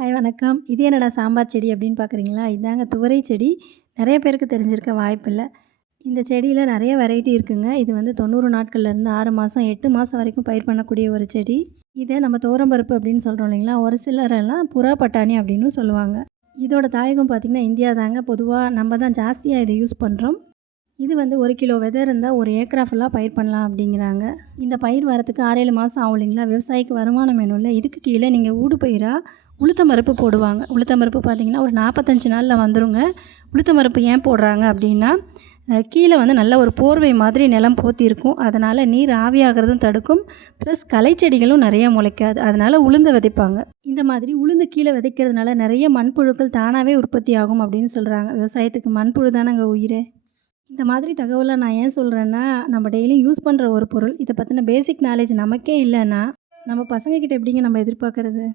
Hi வணக்கம். இது என்னடா சாம்பார் செடி அப்படின்னு பார்க்குறீங்களா? இதாங்க துவரை செடி. நெறைய பேருக்கு தெரிஞ்சிருக்க வாய்ப்பில்ல. இந்த செடியில நெறைய வெரைட்டி இருக்குங்க. இது வந்து 90 நாட்கள்லேருந்து 6 மாதம், 8 மாதம் வரைக்கும் பயிர் பண்ணக்கூடிய ஒரு செடி. இத நம்ம துவரம்பருப்பு அப்படின்னு சொல்றோம் இல்லைங்களா? ஒரு சிலரெல்லாம் புறா பட்டாணி அப்படின்னும் சொல்லுவாங்க. இதோட தாயகம் பார்த்திங்கன்னா இந்தியா தாங்க. பொதுவா நம்ம தான் ஜாஸ்தியா இத யூஸ் பண்ணுறோம். இது வந்து 1 கிலோ விதை இருந்தால் 1 ஏக்கரா ஃபுல்லாக பயிர் பண்ணலாம் அப்படிங்கிறாங்க. இந்த பயிர் வரத்துக்கு 6, 7 மாதம் ஆகும் இல்லைங்களா? விவசாயிக்கு வருமானம் வேணும்ல. இதுக்கு கீழே நீங்கள் ஊடுபயிரா உளுத்தம் பருப்பு போடுவாங்க. உளுத்தம் பருப்பு பார்த்தீங்கன்னா ஒரு 45 நாளில் வந்துருங்க. உளுத்தம் பருப்பு ஏன் போடுறாங்க அப்படின்னா, கீழே வந்து நல்ல ஒரு போர்வை மாதிரி நிலம் போத்தி இருக்கும். அதனால் நீர் ஆவியாகிறதும் தடுக்கும். ப்ளஸ் களைச்செடிகளும் நிறைய முளைக்காது. அதனால் உளுந்த விதைப்பாங்க. இந்த மாதிரி உளுந்து கீழே விதைக்கிறதுனால நிறைய மண்புழுக்கள் தானாகவே உற்பத்தி ஆகும் அப்படின்னு சொல்கிறாங்க. விவசாயத்துக்கு மண்புழு தானங்க உயிரே. இந்த மாதிரி தகவலை நான் ஏன் சொல்கிறேன்னா, நம்ம டெய்லியும் யூஸ் பண்ணுற ஒரு பொருள். இதை பற்றின பேசிக் நாலேஜ் நமக்கே இல்லைன்னா, நம்ம பசங்கக்கிட்ட எப்படிங்க நம்ம எதிர்பார்க்கறது?